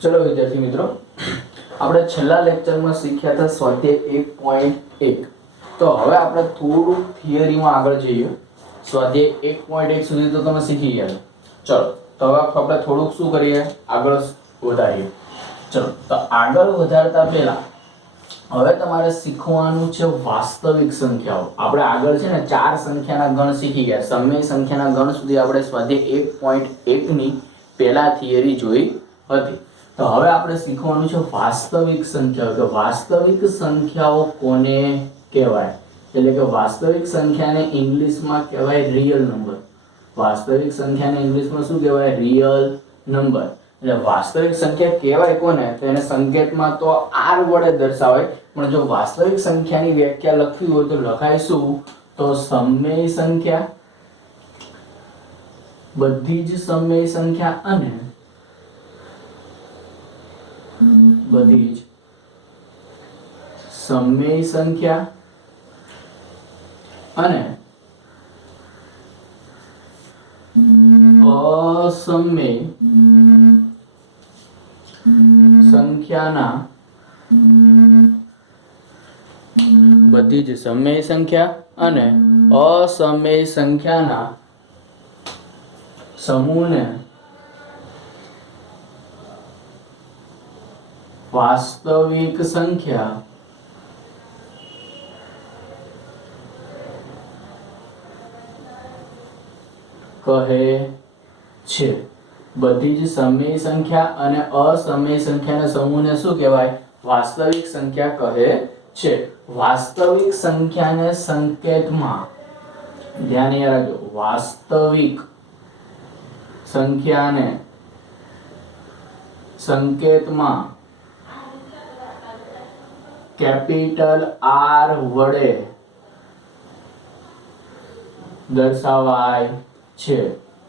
ચલો વિદ્યાર્થી મિત્રો, આપણે છેલ્લા લેક્ચરમાં શીખ્યા હતા સ્વાધ્યાય 1.1. તો હવે આપણે થોડું થિયરીમાં આગળ જઈએ. સ્વાધ્યાય 1.1 સુધી તો તમે શીખી ગયા. ચલો તો હવે આપણે થોડુંક શું કરીએ, આગળ વધારીએ. ચલો તો આગળ વધારતા પહેલા હવે તમારે શીખવાનું છે વાસ્તવિક સંખ્યાઓ. આપણે આગળ છે ને 4 સંખ્યાના ગણ શીખી ગયા. સમય સંખ્યાના ગણ સુધી આપણે સ્વાધ્યાય 1.1 ની પહેલા થિયરી જોઈ હતી. તો હવે આપણે શીખવાનું છે વાસ્તવિક સંખ્યાઓ. તો વાસ્તવિક સંખ્યાઓ કોને કહેવાય? એટલે કે વાસ્તવિક સંખ્યાને ઇંગ્લિશમાં કહેવાય રિયલ નંબર. વાસ્તવિક સંખ્યાને ઇંગ્લિશમાં શું કહેવાય? Real number. એટલે વાસ્તવિક સંખ્યા કહેવાય કોને? તો એને સંકેતમાં તો r વડે દર્શાવાય, પણ જો વાસ્તવિક સંખ્યાની વ્યાખ્યા લખવી હોય તો લખાય શું? તો સમય સંખ્યા, બધી જ સમય સંખ્યા અને બધી જ સમય સંખ્યા અને અસમય સંખ્યાના, બધી જ સમય સંખ્યા અને અસમય સંખ્યાના સમૂહને વાસ્તવિક સંખ્યા કહે છે. બધી જ સમય સંખ્યા અને અસમય સંખ્યાના સમૂહને શું કહેવાય? વાસ્તવિક સંખ્યા કહે છે. વાસ્તવિક સંખ્યાને સંકેતમાં, ધ્યાન રાખજો, વાસ્તવિક સંખ્યાને સંકેતમાં કેપિટલ R વડે દર્શાવાય છે.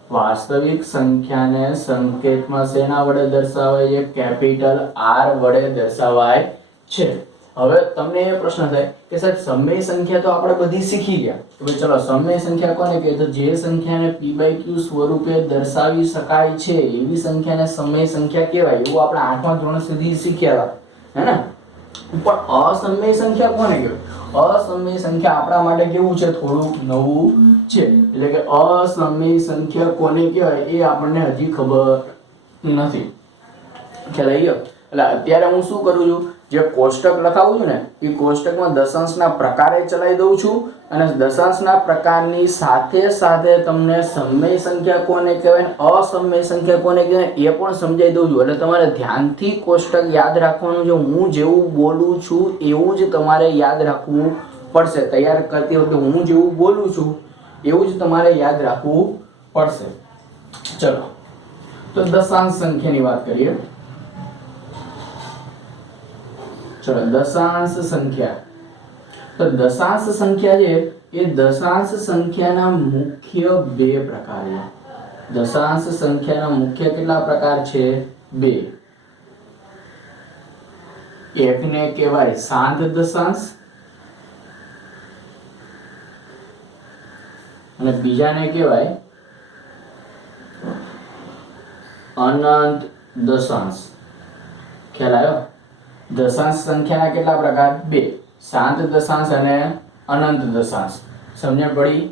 વાસ્તવિક સંખ્યાને સંકેતમાં શેના વડે દર્શાવાય છે? કેપિટલ R વડે દર્શાવાય છે. હવે તમને એ પ્રશ્ન થાય કે સાહેબ સમય સંખ્યા તો આપણે બધી શીખી ગયા, તો ચલો સમય સંખ્યા કોને કહે? તો જે સંખ્યાને p/q સ્વરૂપે દર્શાવી શકાય છે એવી સંખ્યાને સમય સંખ્યા કહેવાય. એવું આપણે 8મા ધોરણ સુધી શીખ્યા હતા, હે ને? પણ અસમય સંખ્યા કોને કહેવાય? અસમય સંખ્યા આપણા માટે કેવું છે? થોડુંક નવું છે. એટલે કે અસમય સંખ્યા કોને કહેવાય એ આપણને હજી ખબર નથી. ખ્યાલ આવી ગયો? એટલે અત્યારે હું શું કરું છું, જે કોષ્ટક લખાવું છું ને એ કોષ્ટકમાં દશાંશના પ્રકારે ચલાવી દઉં છું અને દશાંશના પ્રકારની સાથે સાથે તમને સમય સંખ્યા કોને કહેવાય, અસમય સંખ્યા કોને કહેવાય એ પણ સમજાવી દઉં છું. એટલે તમારે ધ્યાનથી કોષ્ટક યાદ રાખવાનું છે. હું જેવું બોલું છું એવું જ તમારે યાદ રાખવું પડશે. તૈયાર કરતી વખતે હું જેવું બોલું છું એવું જ તમારે યાદ રાખવું પડશે. ચલો તો દશાંશ સંખ્યાની વાત કરીએ. ચલો દશાંશ સંખ્યા. તો દશાંશ સંખ્યા છે એ દશાંશ સંખ્યાના મુખ્ય બે પ્રકાર છે. દશાંશ સંખ્યાના મુખ્ય કેટલા પ્રકાર છે? બે. એકને કહેવાય સાંધ દશાંશ અને બીજાને કહેવાય અનંત દશાંશ. ખ્યાલ આવ્યો? દશાંશ સંખ્યાના કેટલા પ્રકાર? બે. શાંત દશાંશ અને અનંત દશાંશ. સમજણ પડી?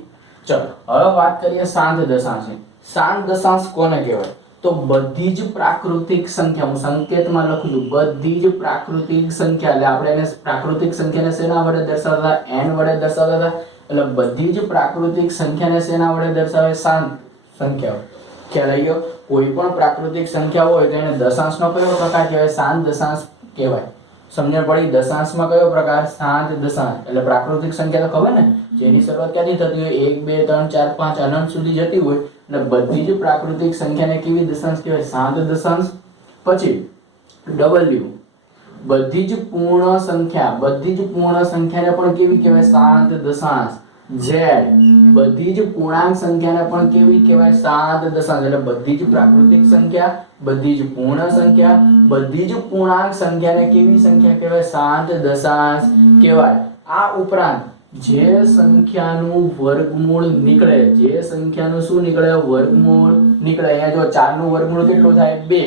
ચલો હવે વાત કરીએ શાંત દશાંશની. શાંત દશાંશ કોને કહેવાય? તો બધી જ પ્રાકૃતિક સંખ્યા, હું સંકેતમાં લખું છું, બધી જ પ્રાકૃતિક સંખ્યા. એટલે આપણે એને પ્રાકૃતિક સંખ્યાને શેના વડે દર્શાવતા? n વડે દર્શાવતા હતા. એટલે બધી જ પ્રાકૃતિક સંખ્યાને શેના વડે દર્શાવે? શાંત સંખ્યાઓ. ખ્યાલ આવી ગયો? કોઈ પણ પ્રાકૃતિક સંખ્યા હોય તો એને દશાંશનો કયો પ્રકાર કહેવાય? શાંત દશાંશ કહેવાય. સમજણ પડી? દશાંશમાં કયો પ્રકાર? શાંત દશાંશ. એટલે પ્રાકૃતિક સંખ્યા તો ખબર ને, જેની શરૂઆત ક્યાંથી થતી હોય? 1 2 3 4 5 અનંત સુધી જતી હોય. એટલે બધી જ પ્રાકૃતિક સંખ્યાને કેવી દશાંશ કહેવાય? શાંત દશાંશ. પછી W, બધી જ પૂર્ણ સંખ્યા, બધી જ પૂર્ણ સંખ્યાને પણ કેવી કહેવાય? શાંત દશાંશ. Z, બધી જ પૂર્ણાંક સંખ્યાને પણ કેવી કહેવાય? શાંત દશાંશ. એટલે બધી જ પ્રાકૃતિક સંખ્યા, બધી જ પૂર્ણ સંખ્યા, બધી જ પૂર્ણાંક સંખ્યાને કેવી સંખ્યા કહેવાય? શાંત દશાંશ કહેવાય. આ ઉપરાંત જે સંખ્યાનું વર્ગમૂળ નીકળે, જે સંખ્યાનું શું નીકળે? વર્ગમૂળ નીકળે. અહીંયા જો 4 નું વર્ગમૂળ કેટલું થાય? 2.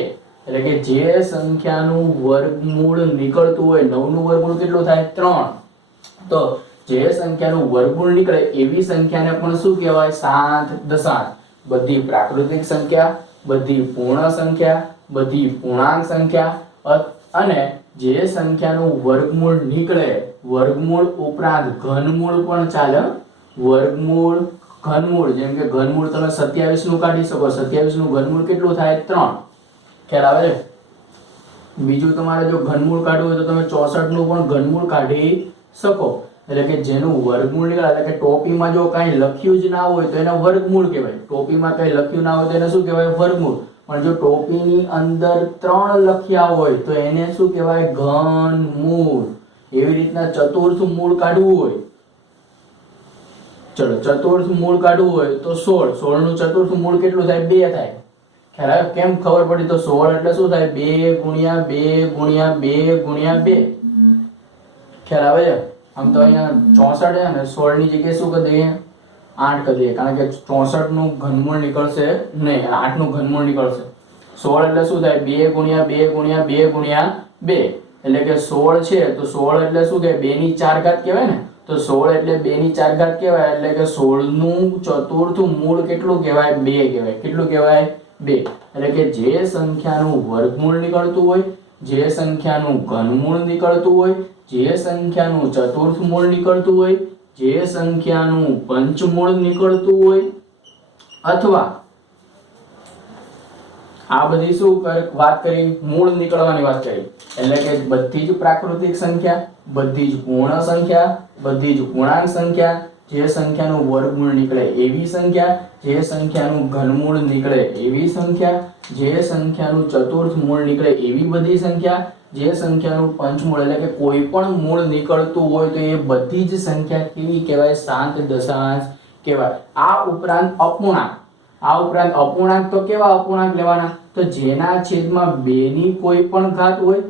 એટલે કે જે સંખ્યાનું વર્ગમૂળ નીકળતું હોય, 9 નું વર્ગમૂળ કેટલું થાય 3, તો જે સંખ્યાનું વર્ગમૂળ નીકળે એવી સંખ્યાને પણ શું કહેવાય? શાંત દશાંશ. બધી પ્રાકૃતિક સંખ્યા, બધી પૂર્ણ સંખ્યા, બધી પૂર્ણાંક સંખ્યા અને જે સંખ્યાનું વર્ગમૂળ નીકળે, વર્ગમૂળ ઉપરાંત ઘનમૂળ પણ ચાલે. વર્ગમૂળ, ઘનમૂળ, જેમ કે ઘનમૂળ તમે 27 નું કાઢી શકો. 27 નું ઘનમૂળ કેટલું થાય? 3. ખ્યાલ આવે છે? બીજું તમારે જો ઘનમૂળ કાઢવું હોય તો તમે 64 નું પણ ઘનમૂળ કાઢી શકો. એટલે કે જેનું વર્ગમૂળ નીકળે, એટલે કે ટોપીમાં જો કાંઈ લખ્યું જ ના હોય તો એને વર્ગમૂળ કહેવાય. ટોપીમાં કાંઈ લખ્યું ના હોય તો એને શું કહેવાય? વર્ગમૂળ. પણ જો ટોપીની અંદર 3 લખ્યા હોય તો એને શું કહેવાય? ઘનમૂળ. એવી રીતના ચતુર્થ મૂળ કાઢવું હોય, ચલો ચતુર્થ મૂળ કાઢવું હોય તો 16. 16 નું ચતુર્થ મૂળ કેટલું થાય? 2 થાય. ખ્યાલ આવે? કેમ ખબર પડી? તો 16 એટલે શું થાય? 2 ગુણ્યા 2 ગુણ્યા 2 ગુણ્યા 2. ખ્યાલ આવે છે? આમ તો અહીંયા 64 છે ને 16 ની જગ્યાએ શું કરી દઈએ? 8 કરી દઈએ, કારણ કે 64 નું ઘનમૂળ નીકળશે નહીં, 8 નું ઘનમૂળ નીકળશે. 16 એટલે શું થાય? 2 ગુણ્યા 2 ગુણ્યા 2 ગુણ્યા 2, એટલે કે 16 છે તો 16 એટલે શું કહેવાય? 2 ની 4 ઘાત કહેવાય ને. તો 16 એટલે 2 ની 4 ઘાત કહેવાય, એટલે કે 16 નું ચતુર્થ મૂળ કેટલું કહેવાય? 2 કહેવાય. કેટલું કહેવાય? 2. એટલે કે જે સંખ્યાનું વર્ગમૂળ નીકળતું હોય, જે સંખ્યાનું ઘનમૂળ નીકળતું હોય, જે સંખ્યાનું ચતુર્થ મૂળ નીકળતું હોય, જે સંખ્યાનું પંચમૂળ નીકળતું હોય, અથવા આ બધી શું વાત કરી? મૂળ નીકળવાની વાત કરી. એટલે કે બધી જ પ્રાકૃતિક સંખ્યા, બધી જ પૂર્ણ સંખ્યા, બધી જ પૂર્ણાંક સંખ્યા, જે સંખ્યાનું વર્ગમૂળ નીકળે એવી સંખ્યા, જે સંખ્યાનું ઘનમૂળ નીકળે એવી સંખ્યા, જે સંખ્યાનું ચતુર્થ મૂળ નીકળે એવી બધી સંખ્યા, જે સંખ્યાનું પંચમૂળ એટલે કે કોઈ પણ મૂળ નીકળતું હોય તો એ બધી જ સંખ્યા કેવી કહેવાય? શાંત દશાંશ કહેવાય. આ ઉપરાંત અપૂર્ણાંક. આ ઉપરાંત અપૂર્ણાંક તો કેવા અપૂર્ણાંક લેવાના? તો જેના છેદમાં 2 ની કોઈ પણ ઘાત હોય,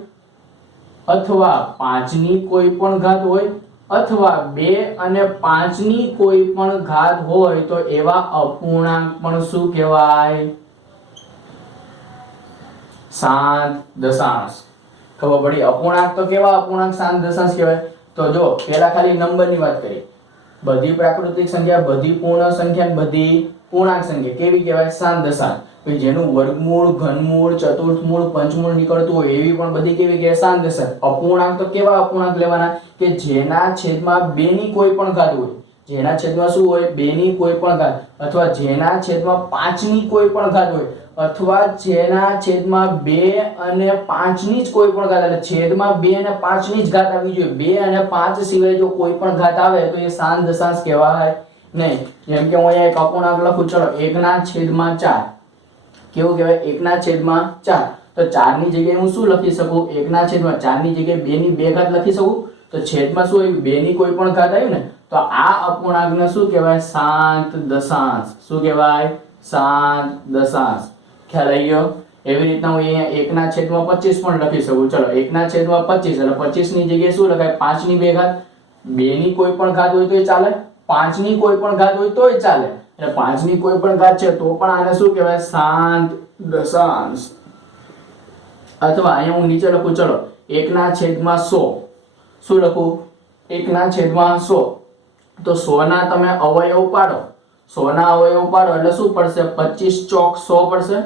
અથવા 5 ની કોઈ પણ ઘાત હોય, અથવા 2 અને 5 ની કોઈ પણ ઘાત હોય તો એવા અપૂર્ણાંક પણ શું કહેવાય? શાંત દશાંશ. ખબર પડી? અપૂર્ણાંક તો કેવા અપૂર્ણાંક શાંત દશાંશ કહેવાય? તો જો પહેલા ખાલી નંબરની વાત કરી. બધી પ્રાકૃતિક સંખ્યા, બધી પૂર્ણ સંખ્યા, બધી પૂર્ણાંક સંખ્યા કેવી કહેવાય? શાંત દશાંશ. જેનું વર્ગમૂળ, ઘનમૂળ, ચતુર્થ મૂળ, પંચમૂળ નીકળતું હોય એવી પણ બધી કેવી કહેવાય? શાંત દશાંશ. અપૂર્ણાંક તો કેવા અપૂર્ણાંક લેવાના? કે જેના છેદમાં 2 ની કોઈ પણ ઘાત હોય. જેના છેદમાં શું હોય? 2 ની કોઈ પણ ઘાત, અથવા જેના છેદમાં 5 ની કોઈ પણ ઘાત હોય, અથવા જેના છેદમાં 2 અને 5 ની જ કોઈ પણ ઘાત, એટલે છેદમાં 2 અને 5 ની જ ઘાત આવી જોઈએ. 2 અને 5 સિવાય જો કોઈ પણ ઘાત આવે તો એ શાંત દશાંશ કહેવાય નહીં. જેમ કે હું અહીંયા એક અપૂર્ણાંક લખું, ચલો 1/4. કેવું કહેવાય? 1/4. તો 4 ની જગ્યાએ હું શું લખી શકું? 1/4 ની જગ્યાએ 2 ની 2 ઘાત લખી શકું. તો છેદમાં શું આવ્યું? 2 ની કોઈ પણ ઘાત આવી ને, તો આ અપૂર્ણાંકને શું કહેવાય? શાંત દશાંશ. શું કહેવાય? શાંત દશાંશ. ખ્યાલ આવી ગયો? એવી રીતના હું અહીંયા 1/25 પણ લખી શકું. ચલો 1/25 એટલે 25 ની જગ્યાએ શું લખાય? 5 ની 2 ઘાત. 2 ની કોઈ પણ ઘાત હોય તોય ચાલે, 5 ની કોઈ પણ ઘાત હોય તોય ચાલે. એટલે 5 ની કોઈ પણ ઘાત છે તો પણ આને શું કહેવાય? શાંત દશાંશ. અથવા અહીંયા હું નીચે લખું, ચલો 1/100. શું લખું? 1/100. તો 100 ના તમે અવયવ પાડો. 100 ના અવયવ પાડો એટલે શું પડશે? 25 ચોક 100 પડશે.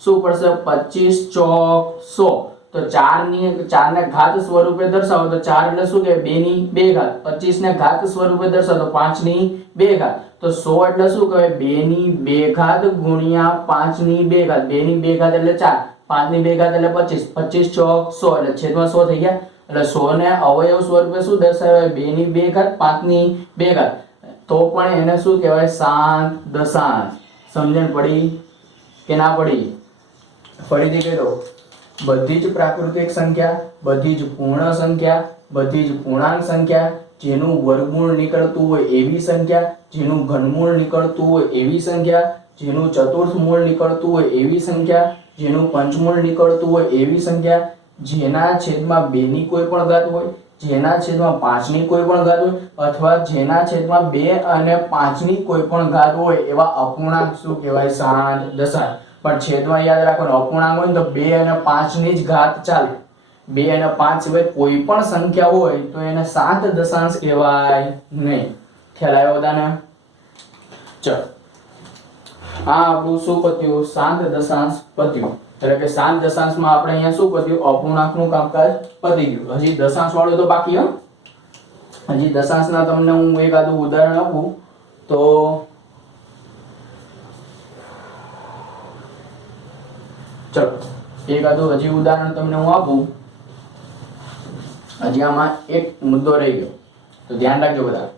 શું પડશે? 25 ચોક 100. તો 4 ને ઘાત સ્વરૂપે દર્શાવો તો 4 એટલે શું કે? 2 ની 2 ઘાત. 25 ને ઘાત સ્વરૂપે દર્શાવો તો 5 ની 2 ઘાત. તો 100 એટલે શું કહેવાય? 2 ની 2 ઘાત ગુણ્યા 5 ની 2 ઘાત. 2 ની 2 ઘાત એટલે 4, 5 ની 2 ઘાત એટલે 25. 25 ચોક 100 એટલે છેદમાં 100 થઈ ગયા. એટલે 100 ને અવયવ સ્વરૂપે શું દર્શાવાય? 2 ની 2 ઘાત, 5 ની 2 ઘાત. તો પણ એને શું કહેવાય? શાંત દશાંશ. સમજણ પડી કે ના પડી? ફરીથી કહી દો. બધી જ પ્રાકૃતિક સંખ્યા, બધી જ પૂર્ણ સંખ્યા, બધી જ પૂર્ણાંક સંખ્યા, જેનું વર્ગમૂળ નીકળતું હોય એવી સંખ્યા, જેનું ઘનમૂળ નીકળતું હોય એવી સંખ્યા, જેનું ચતુર્થ મૂળ નીકળતું હોય એવી સંખ્યા, જેનું પંચમૂળ નીકળતું હોય એવી સંખ્યા, જેના છેદમાં 2 ની કોઈ પણ ઘાત હોય, જેના છેદમાં 5 ની કોઈ પણ ઘાત હોય, અથવા જેના છેદમાં 2 અને 5 ની કોઈ પણ ઘાત હોય એવા અપૂર્ણાંક શું કહેવાય? શાંત દશાંશ. પણ છેદમાં યાદ રાખવાનું અપૂર્ણાંક હોય ને તો 2 અને 5 ની જ ઘાત ચાલે. 2 અને 5 સિવાય કોઈ પણ સંખ્યા હોય તો એને 7 દશાંશ કહેવાય નહીં. ખ્યાલ આવ્યો બધાને? ચલો આ આપણું શું પત્યું? 7 દશાંશ પત્યું. એટલે કે 7 દશાંશમાં આપણે અહીંયા શું પત્યું? અપૂર્ણાંકનું કામકાજ પતી ગયું. હજી દશાંશ વાળું તો બાકી હો. હજી દશાંશના તમને હું એકાદું ઉદાહરણ આપું તો ચલો એકાદું હજી ઉદાહરણ તમને હું આપું. હજી આમાં એક મુદ્દો રહી ગયો તો ધ્યાન રાખજો બધા.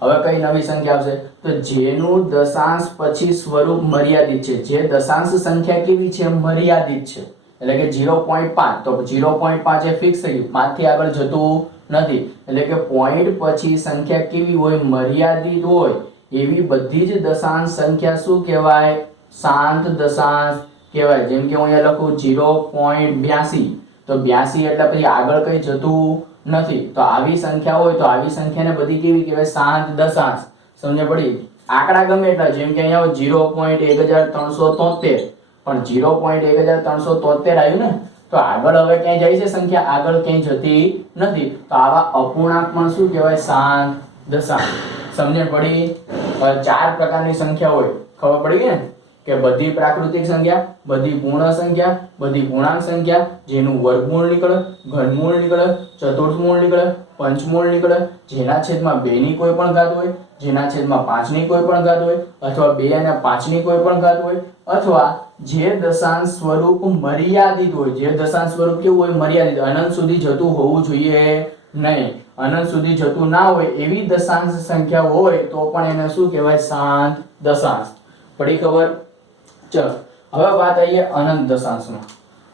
હવે કઈ નવી સંખ્યા આવશે? તો જેનું દશાંશ પછી સ્વરૂપ મર્યાદિત છે. જે દશાંશ સંખ્યા કેવી છે? મર્યાદિત છે. એટલે કે 0.5 તો 0.5 એ ફિક્સ થઈ ગયું. 5 થી આગળ જતું નથી. એટલે કે પોઈન્ટ પછી સંખ્યા કેવી હોય? મર્યાદિત હોય. એવી બધી જ દશાંશ સંખ્યા શું કહેવાય? શાંત દશાંશ કહેવાય. જેમ કે હું અહીંયા લખું 0.82 તો 82 એટલે પછી આગળ કઈ જતું નથી. તો આવી સંખ્યા હોય તો આવી સંખ્યાને બધી કેવી કહેવાય? શાંત દશાંશ. સમજ પડી? આંકડા ગમે એટલા, જેમ કે અહીંયા 0.1373 પણ 0.1373 આવ્યું ને તો આગળ હવે ક્યાંય જાય છે સંખ્યા? આગળ ક્યાંય જતી નથી. તો આવા અપૂર્ણાંક પણ શું કહેવાય? શાંત દશાંશ. સમજણ પડી? 4 પ્રકારની સંખ્યા હોય. ખબર પડી ને કે બધી પ્રાકૃતિક સંખ્યા, બધી પૂર્ણ સંખ્યા, બધી પૂર્ણાંક સંખ્યા, જેનું વર્ગમૂળ નીકળે, ઘનમૂળ નીકળે, ચતુર્થમૂળ નીકળે, પંચમૂળ નીકળે, જેના છેદમાં 2 ની કોઈ પણ ઘાત હોય, જેના છેદમાં 5 ની કોઈ પણ ઘાત હોય, અથવા 2 અને 5 ની કોઈ પણ ઘાત હોય, અથવા જે દશાંશ સ્વરૂપ મર્યાદિત હોય. જે દશાંશ સ્વરૂપ કેવું હોય? મર્યાદિત. અનંત સુધી જતું હોવું જોઈએ નહીં. અનંત સુધી જતું ના હોય એવી દશાંશ સંખ્યા હોય તો પણ એને શું કહેવાય? શાંત દશાંશ. પડી ખબર? ચલો હવે વાત આવીએ અનંત દશાંશમાં.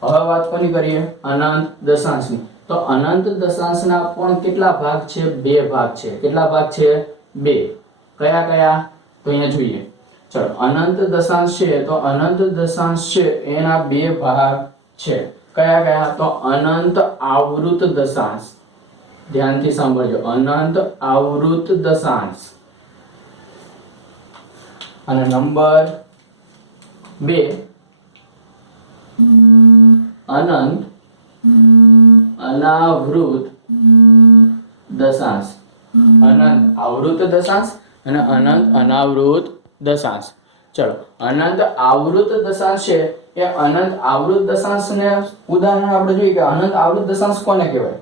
હવે વાત કોની કરીએ? અનંત દશાંશની. તો અનંત દશાંશના પણ કેટલા ભાગ છે? 2 ભાગ છે. કેટલા ભાગ છે? 2. કયા કયા? તો અહીંયા જોઈએ. ચલો અનંત દશાંશ છે તો અનંત દશાંશ છે એના 2 ભાગ છે. કયા કયા? તો અનંત આવૃત દશાંશ. ધ્યાનથી સાંભળજો. અનંત આવૃત દશાંશ અને નંબર 2 અનંત અનાવૃત દશાંશ. અનંત આવૃત દશાંશ અને અનંત અનાવૃત દશાંશ. ચલો અનંત આવૃત દશાંશ છે એ અનંત આવૃત દશાંશને ઉદાહરણ આપણે જોઈએ કે અનંત આવૃત દશાંશ કોને કહેવાય?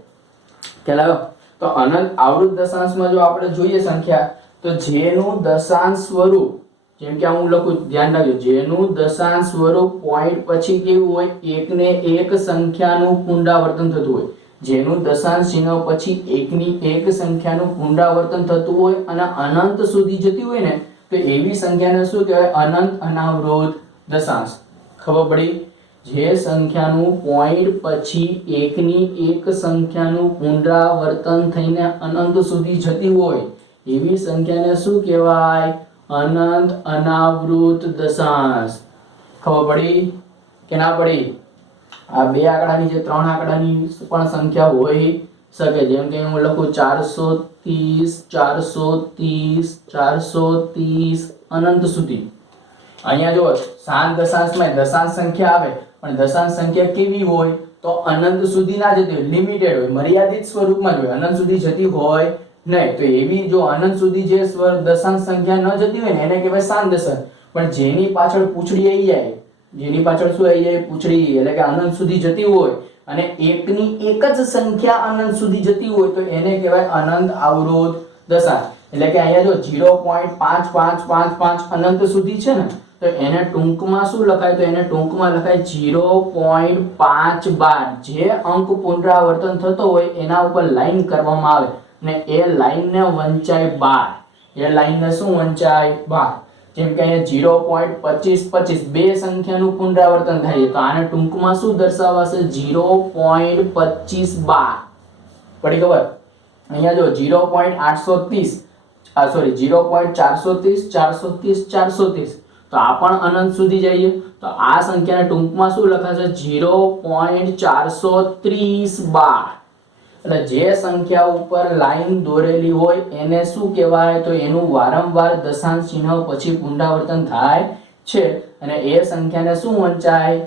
ખ્યાલ આવ્યો? તો અનંત આવૃત દશાંશમાં જો આપણે જોઈએ સંખ્યા તો જેનું દશાંશ સ્વરૂપ, જેમ કે હું લખું, ધ્યાન રાખજો, જેનું દશાંશ સ્વરૂપ પોઈન્ટ પછી કેવું હોય? 1 ને 1 સંખ્યાનું પુનરાવર્તન થતું હોય. જેનું દશાંશ ચિહ્ન પછી 1 ની 1 સંખ્યાનું પુનરાવર્તન થતું હોય અને અનંત સુધી જતી હોય ને તો એવી સંખ્યાને શું કહેવાય? અનંત અનાવૃત દશાંશ. ખબર પડી? જે સંખ્યાનું પોઈન્ટ પછી 1 ની 1 સંખ્યાનું પુનરાવર્તન થઈને અનંત સુધી જતી હોય એવી સંખ્યાને શું કહેવાય? અનંત અનાવૃત દશાંશ. ખબર પડી કે ના પડી? આ 2 આંકડાની જે 3 આંકડાની પણ સંખ્યા હોય શકે. જેમ કે હું લખું 430 430 430 અનંત સુધી. અહીંયા જો શાંત દશાંશમાં દશાંશ સંખ્યા આવે પણ દશાંશ સંખ્યા કેવી હોય? તો અનંત સુધી ના જતી હોય, લિમિટેડ હોય, મર્યાદિત સ્વરૂપમાં જ હોય, અનંત સુધી જતી હોય નહીં. તો એવી જો અનંત સુધી જે દશાંશ સંખ્યા ન જતી હોય ને એને કહેવાય શાંત દશાંશ. પણ જેની પાછળ પૂંછડી આવી જાય, જેની પાછળ શું આવી જાય? પૂંછડી, એટલે કે અનંત સુધી જતી હોય અને 1 ની 1 જ સંખ્યા અનંત સુધી જતી હોય તો એને કહેવાય અનંત આવૃત દશાંશ. એટલે કે અહીંયા જો 0.5555 અનંત સુધી છે ને તો એને ટૂંકમાં શું લખાય? તો એને ટૂંકમાં લખાય 0.512. જે અંક પુનરાવર્તન થતો હોય એના ઉપર લાઈન કરવામાં આવે ને એ લાઈનને વંચાય 12. એ લાઈનને શું વંચાય? 12. જેમ કે અહીંયા 0.2525 બે સંખ્યાનું પુનરાવર્તન થાય તો આને ટૂંકમાં શું દર્શાવાશે? 0.2512. પડી ખબર? અહીંયા જો 0.830 સોરી 0.430 430 430 તો આ પણ અનંત સુધી જઈએ તો આ સંખ્યાને ટૂંકમાં શું લખાશે? 0.43012. એટલે જે સંખ્યા ઉપર લાઈન દોરેલી હોય એને શું કહેવાય? તો એનું વારંવાર દશાંશ ચિહ્ન પછી પુનરાવર્તન થાય છે અને એ સંખ્યાને શું વંચાય,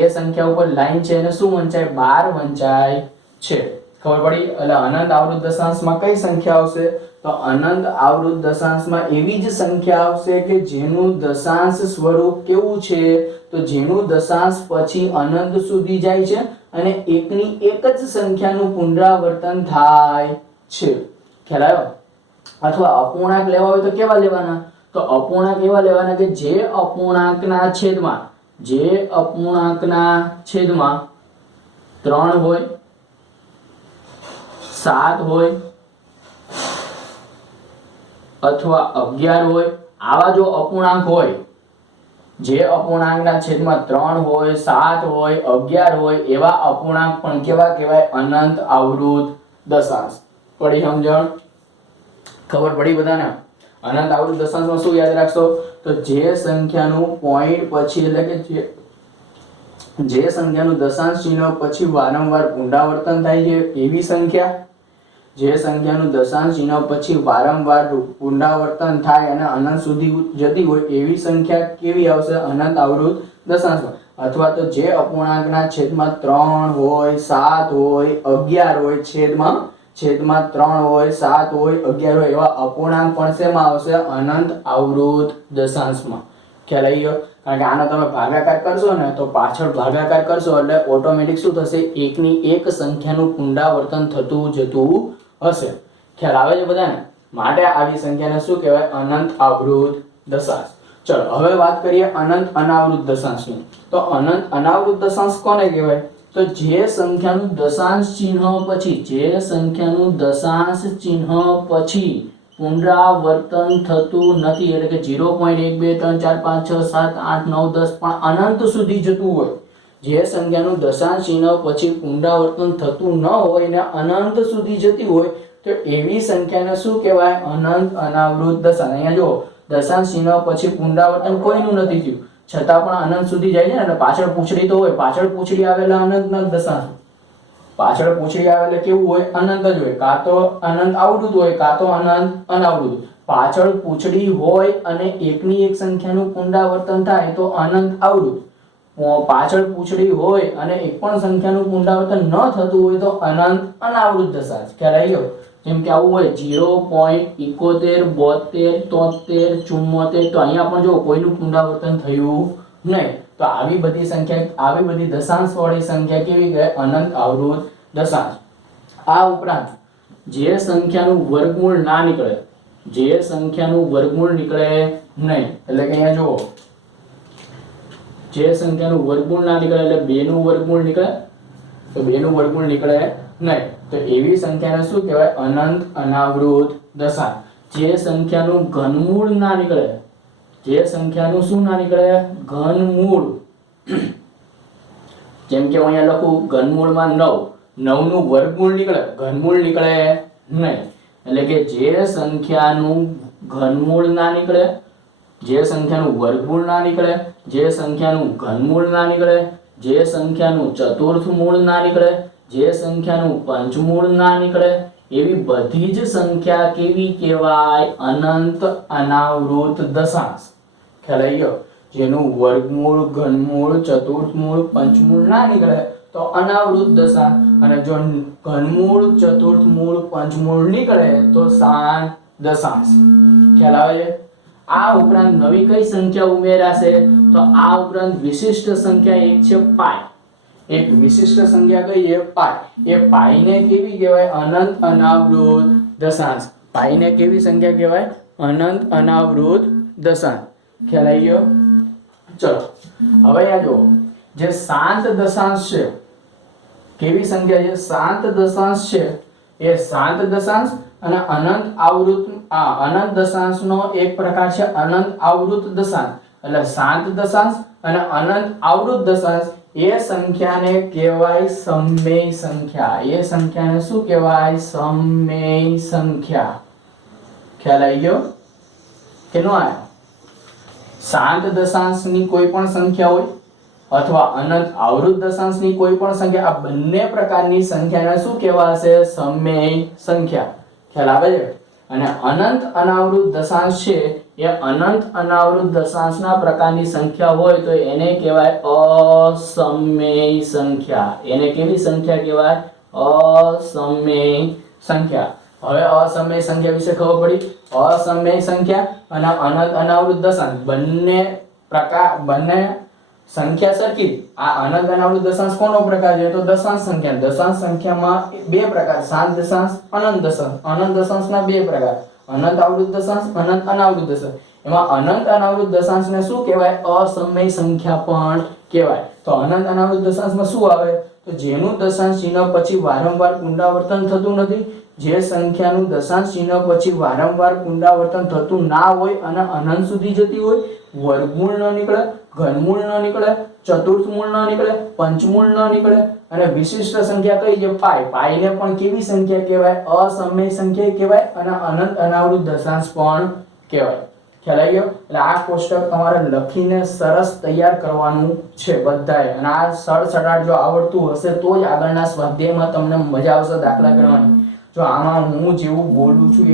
એ સંખ્યા ઉપર લાઈન છે અને શું વંચાય, 12 વંચાય છે. ખબર પડી? એટલે અનંત આવૃત દશાંશમાં કઈ સંખ્યા આવશે? તો અનંત આવૃત દશાંશમાં એવી જ સંખ્યા આવશે કે જેનું દશાંશ સ્વરૂપ કેવું છે, તો જેનું દશાંશ પછી અનંત સુધી જાય છે અને એકની એક જ સંખ્યાનું પુનરાવર્તન થાય છે. ખ્યાલ આવ્યો? અથવા અપૂર્ણાંક લેવા હોય તો કેવા લેવાના? તો અપૂર્ણાંક એવા લેવાના કે જે અપૂર્ણાંકના છેદમાં 3 હોય, 7 હોય અથવા 11 હોય. આવા જો અપૂર્ણાંક હોય, જે અપૂર્ણાંકના છેદમાં 3 હોય, 7 હોય, 11 હોય, એવા અપૂર્ણાંક પણ કેવા કહેવાય? અનંત આવૃત દશાંશ. પડી સમજણ? ખબર પડી બધાને? અનંત આવૃત દશાંશમાં શું યાદ રાખશો? તો જે સંખ્યાનું પોઈન્ટ પછી એટલે કે જે સંખ્યાનું દશાંશ ચિહ્ન પછી વારંવાર પુનરાવર્તન થાય છે એવી સંખ્યા, જે સંખ્યાનું દશાંશ ચિહ્ન પછી વારંવાર પુનરાવર્તન થાય અને અનંત સુધી જતી હોય એવી સંખ્યા કેવી આવશે? અનંત આવૃત દશાંશમાં. અથવા તો જે અપૂર્ણાંકના છેદમાં 3 હોય, 7 હોય, 11 હોય, છેદમાં 3 હોય, 7 હોય, 11 હોય એવા અપૂર્ણાંક પણ શેમાં આવશે? અનંત આવૃત દશાંશમાં. ખ્યાલ આવી ગયો? કારણ કે આનો તમે ભાગાકાર કરશો ને તો પાછળ ભાગાકાર કરશો એટલે ઓટોમેટિક શું થશે? એકની એક સંખ્યાનું પુનરાવર્તન થતું જતું હશે. ખ્યાલ આવે છે બધાને? માટે આવી સંખ્યાને શું કહેવાય? અનંત આવૃત દશાંશ. ચલો હવે વાત કરીએ અનંત અનાવૃત દશાંશની. તો અનંત અનાવૃત દશાંશ કોને કહેવાય? તો જે સંખ્યાનું દશાંશ ચિહ્ન પછી પુનરાવર્તન થતું નથી, એટલે કે 0.1 2 3 4 5 6 7 8 9 10 પણ અનંત સુધી જતું હોય. જે સંખ્યાનું દશાંશ ચિહ્ન પછી પુનરાવર્તન થતું ન હોય ને અનંત સુધી જતી હોય તો એવી સંખ્યાને શું કહેવાય? અનંત અનાવૃત દશાંશ. અહીંયા જો દશાંશ ચિહ્ન પછી પુનરાવર્તન કોઈનું નથી થયું છતાં પણ અનંત સુધી જાય છે ને, એટલે પાછળ પૂંછડી તો હોય, પાછળ પૂંછડી આવેલા અનંતના દશાંશ. પાછળ પૂંછડી આવેલા કેવું હોય? અનંત જ હોય. કાં તો અનંત આવૃત હોય કાં તો અનંત અનાવૃત. પાછળ પૂંછડી હોય અને એકની એક સંખ્યાનું પુનરાવર્તન થાય તો અનંત આવૃત. પાછળ પૂંછડી હોય અને એક પણ સંખ્યાનું પુનરાવર્તન ન થતું હોય તો અનંત અનાવૃત દશાંશ. ખ્યાલ આવી ગયો? જેમ કે આવું હોય 0.71 72 73 74, તો અહીંયા પણ જો કોઈનું પુનરાવર્તન થયું નહીં, તો આવી બધી દશાંશ વાળી સંખ્યા કેવી કહેવાય? અનંત આવૃત દશાંશ. આ ઉપરાંત જે સંખ્યાનું વર્ગમૂળ ના નીકળે, નહીં, એટલે કે અહીંયા જુઓ, જે સંખ્યાનું વર્ગમૂળ ના નીકળે એટલે 2 નું વર્ગમૂળ નીકળે, તો 2 નું વર્ગમૂળ નીકળે નહીં, તો એવી સંખ્યાને શું કહેવાય? અનંત અનાવૃત દશાંશ. જે સંખ્યાનું ઘનમૂળ ના નીકળે, ઘનમૂળ, જેમ કે અહીંયા લખું ઘનમૂળમાં 9 નું વર્ગમૂળ નીકળે, ઘનમૂળ નીકળે નહીં. એટલે કે જે સંખ્યાનું ઘનમૂળ ના નીકળે, જે સંખ્યાનું વર્ગમૂળ ના નીકળે, જે સંખ્યાનું ઘનમૂળ ના નીકળે, જે સંખ્યાનું ચતુર્થ મૂળ ના નીકળે, જે સંખ્યાનું પંચમૂળ ના નીકળે, એવી બધી જ સંખ્યા કેવી કહેવાય? અનંત અનાવૃત દશાંશ. ખ્યાલ આવી ગયો? જેનું વર્ગમૂળ, ઘનમૂળ, ચતુર્થ મૂળ, પંચમૂળ ના નીકળે તો અનાવૃત દશાંશ, અને જો ઘનમૂળ, ચતુર્થ મૂળ, પંચમૂળ નીકળે તો શાંત દશાંશ. ખ્યાલ આવે છે? આ ઉપરાંત નવી કઈ સંખ્યા ઉમેરાશે? તો આ ઉપરાંત વિશિષ્ટ સંખ્યા એક છે પાઈ. એક વિશિષ્ટ સંખ્યા કઈ છે? પાઈ. એ પાઈને કેવી કહેવાય? અનંત અનાવૃત દશાંશ. પાઈને કેવી સંખ્યા કહેવાય? અનંત અનાવૃત દશાંશ. ખ્યાલ આવી ગયો? ચલો હવે આ જો જે શાંત દશાંશ છે, કેવી સંખ્યા છે? શાંત દશાંશ છે. એ શાંત દશાંશ અને અનંત આવૃત, અનંત દશાંશનો એક પ્રકાર છે અનંત આવૃત દશાંશ. એટલે શાંત દશાંશ અને અનંત આવૃત દશાંશ એ સંખ્યાને કહેવાય સમમેય સંખ્યા. એ સંખ્યાને શું કહેવાય? સમમેય સંખ્યા. ખ્યાલ આવી ગયો કે ન આવ્યો? શાંત દશાંશની કોઈ પણ સંખ્યા હોય અથવા અનંત આવૃત દશાંશની કોઈ પણ સંખ્યા, આ બંને પ્રકારની સંખ્યાને શું કહેવાશે? સમમેય સંખ્યા. ખ્યાલ આવે છે? અને અનંત અનાવૃત દશાંશ છે એ અનંત અનાવૃત દશાંશના પ્રકારની સંખ્યા હોય તો એને કહેવાય અસમમેય સંખ્યા. એને કેવી સંખ્યા કહેવાય? અસમમેય સંખ્યા. હવે અસમમેય સંખ્યા વિશે ખબર પડી. અસમમેય સંખ્યા અને અનંત અનાવૃત દશાંશ બંને સંખ્યા સરખી. આ અનંત અનાવૃત દશાંશ કોનો પ્રકાર છે? તો દશાંશ સંખ્યા. દશાંશ સંખ્યામાં બે પ્રકાર, શાંત દશાંશ, અનંત દશાંશ. અનંત દશાંશના બે પ્રકાર, અનંત આવૃત દશાંશ, અનંત અનાવૃત દશાંશ. એમાં અનંત અનાવૃત દશાંશને શું કહેવાય? અસમમેય સંખ્યા પણ કહેવાય. તો અનંત અનાવૃત દશાંશમાં શું આવે? તો જેનું દશાંશ ચિહ્ન પછી વારંવાર પુનરાવર્તન થતું નથી, જે સંખ્યાનું દશાંશ ચિહ્ન પછી વારંવાર પુનરાવર્તન થતું ના હોય અને અનંત સુધી જતી હોય, વર્ગમૂળ ન નીકળે, ઘનમૂળ ન નીકળે, ચતુર્થમૂળ ન નીકળે, પંચમૂળ ન નીકળે અને વિશિષ્ટ સંખ્યા કઈ છે? પાઈ. પાઈને પણ કેવી સંખ્યા કહેવાય? અસમમેય સંખ્યા કહેવાય અને અનંત અનાવૃત દશાંશ પણ કહેવાય. ખ્યાલ આવી ગયો? એટલે આ કોષ્ટક તમારે લખીને સરસ તૈયાર કરવાનું છે બધાએ. અને આ સડસડાટ જો આવડતું હશે તો જ આગળના સ્વાધ્યાયમાં તમને મજા આવશે દાખલા કરવાની. જો આમાં હું જેવું બોલું છું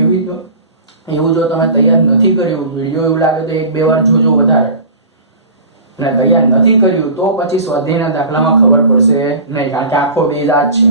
એવું જો તમે તૈયાર નથી કર્યું, વિડીયો એવું લાગે તો 1-2 વાર જોજો વધારે, અને તૈયાર નથી કર્યું તો પછી સ્વાધ્યાયના દાખલામાં ખબર પડશે નહીં, કારણ કે આખો બેઝ આ જ છે.